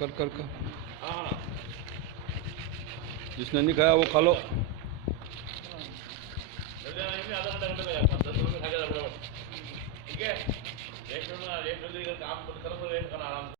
कर कर कर। जिसने नहीं खाया वो खा लो। ठीक है,